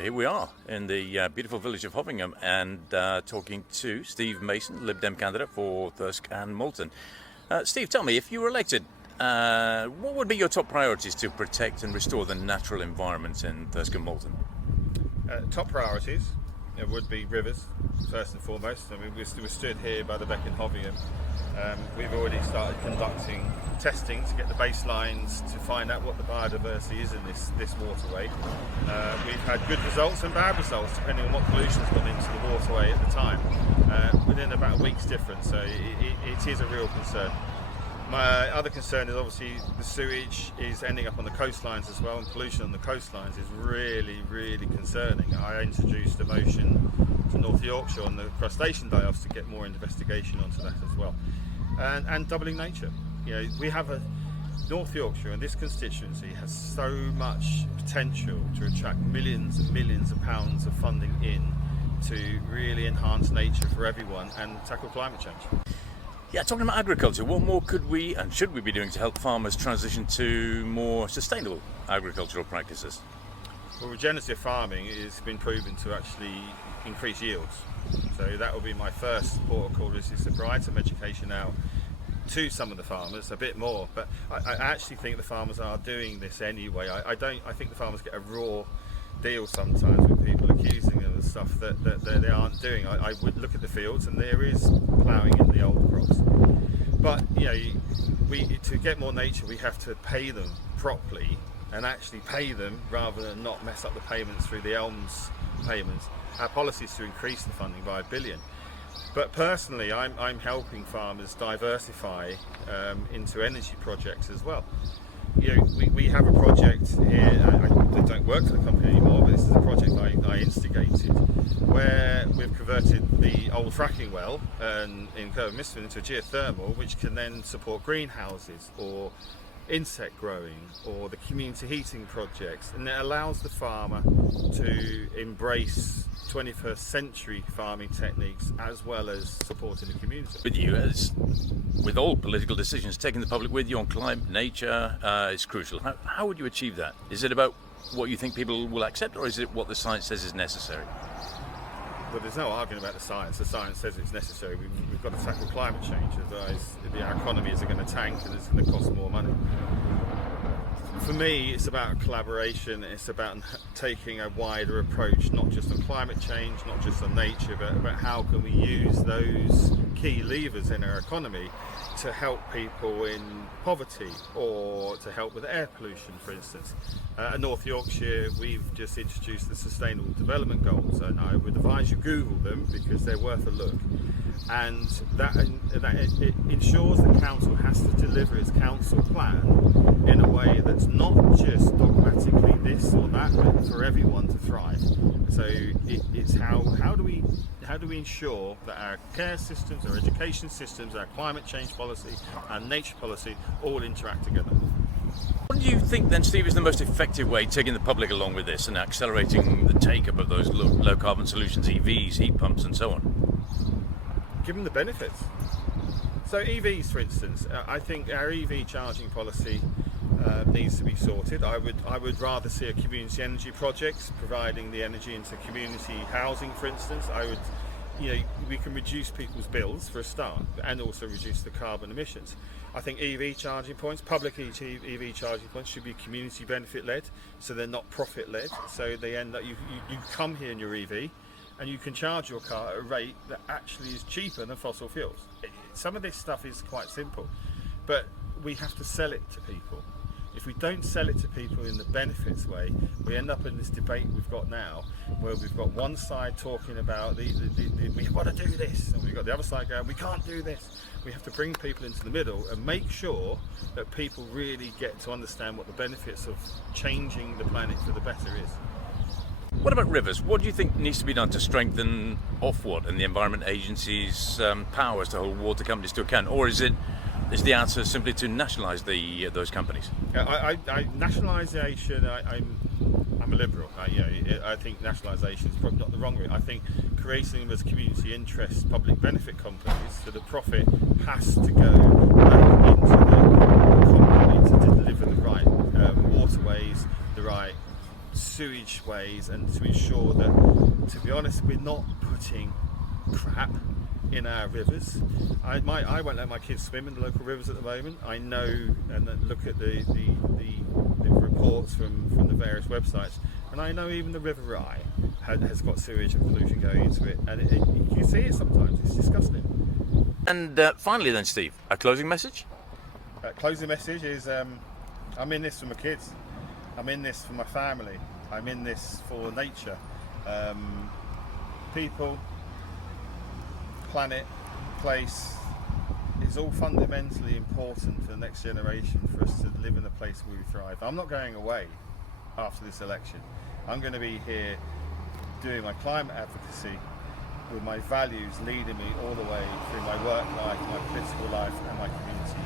Here we are in the beautiful village of Hovingham and talking to Steve Mason, Lib Dem candidate for Thirsk and Malton. Steve, tell me, if you were elected, what would be your top priorities to protect and restore the natural environment in Thirsk and Malton? Top priorities would be rivers, first and foremost. I mean, we're stood here by the beck in Hovingham. We've already started conducting testing to get the baselines to find out what the biodiversity is in this waterway. We've had good results and bad results depending on what pollution has gone into the waterway at the time, within about a week's difference, so it is a real concern. My other concern is obviously the sewage is ending up on the coastlines as well, and pollution on the coastlines is really, really concerning. I introduced a motion to North Yorkshire on the crustacean die-offs to get more investigation onto that as well. And doubling nature. You know, we have North Yorkshire, and this constituency has so much potential to attract millions and millions of pounds of funding in to really enhance nature for everyone and tackle climate change. Yeah, talking about agriculture, what more could we and should we be doing to help farmers transition to more sustainable agricultural practices? Well, regenerative farming has been proven to actually increase yields. So that will be my first port of call, is to provide some education out to some of the farmers, a bit more. But I actually think the farmers are doing this anyway. I think the farmers get a raw deal sometimes with people accusing them of stuff that they aren't doing. I would look at the fields, and there is ploughing in the old crops. But you know, to get more nature, we have to pay them properly and actually pay them rather than not mess up the payments through the ELMS payments. Our policy is to increase the funding by $1 billion. But personally, I'm helping farmers diversify into energy projects as well. You know, we have a project here, I don't work for the company anymore, but this is a project I instigated, where we've converted the old fracking well in Kirby Miston into a geothermal, which can then support greenhouses or insect growing or the community heating projects, and it allows the farmer to embrace 21st century farming techniques as well as supporting the community. With you, as with all political decisions, taking the public with you on climate, nature is crucial. How would you achieve that? Is it about what you think people will accept, or is it what the science says is necessary? Well, there's no arguing about the science. The science says it's necessary. We've got to tackle climate change, otherwise our economies are going to tank and it's going to cost more money. For me, it's about collaboration. It's about taking a wider approach, not just on climate change, not just on nature, but about how can we use those key levers in our economy to help people in poverty or to help with air pollution, for instance. At North Yorkshire, we've just introduced the Sustainable Development Goals, and I would advise you Google them because they're worth a look. And that it ensures the council has to deliver its council plan in a way that's not just dogmatically this or that, but for everyone to thrive. So it's how do we ensure that our care systems, our education systems, our climate change policy, our nature policy all interact together. What do you think then, Steve, is the most effective way taking the public along with this and accelerating the take-up of those low carbon solutions, EVs, heat pumps and so on? Give them the benefits. So EVs, for instance, I think our EV charging policy needs to be sorted. I would rather see a community energy project providing the energy into community housing, for instance. We can reduce people's bills for a start, and also reduce the carbon emissions. I think EV charging points, public EV charging points, should be community benefit led, so they're not profit led. So they end up, you come here in your EV, and you can charge your car at a rate that actually is cheaper than fossil fuels. Some of this stuff is quite simple, but we have to sell it to people. If we don't sell it to people in the benefits way, we end up in this debate we've got now, where we've got one side talking about we've got to do this, and we've got the other side going, we can't do this. We have to bring people into the middle and make sure that people really get to understand what the benefits of changing the planet for the better is. What about rivers? What do you think needs to be done to strengthen Ofwat and the Environment Agency's powers to hold water companies to account? Or is the answer simply to nationalise those companies? Nationalisation, I'm a liberal. I think nationalisation is probably not the wrong route. I think creating them as community interest public benefit companies, so the profit has to go back into the company to deliver the right waterways, the right sewage ways, and to ensure that, to be honest, we're not putting crap in our rivers. I won't let my kids swim in the local rivers at the moment. I know, and look at the reports from the various websites, and I know even the River Rye has got sewage and pollution going into it, and you can see it sometimes. It's disgusting. And finally then, Steve, a closing message? Closing message is I'm in this for my kids. I'm in this for my family. I'm in this for nature. People, planet, place is all fundamentally important for the next generation, for us to live in a place where we thrive. I'm not going away after this election. I'm going to be here doing my climate advocacy with my values leading me all the way through my work life, my political life and my community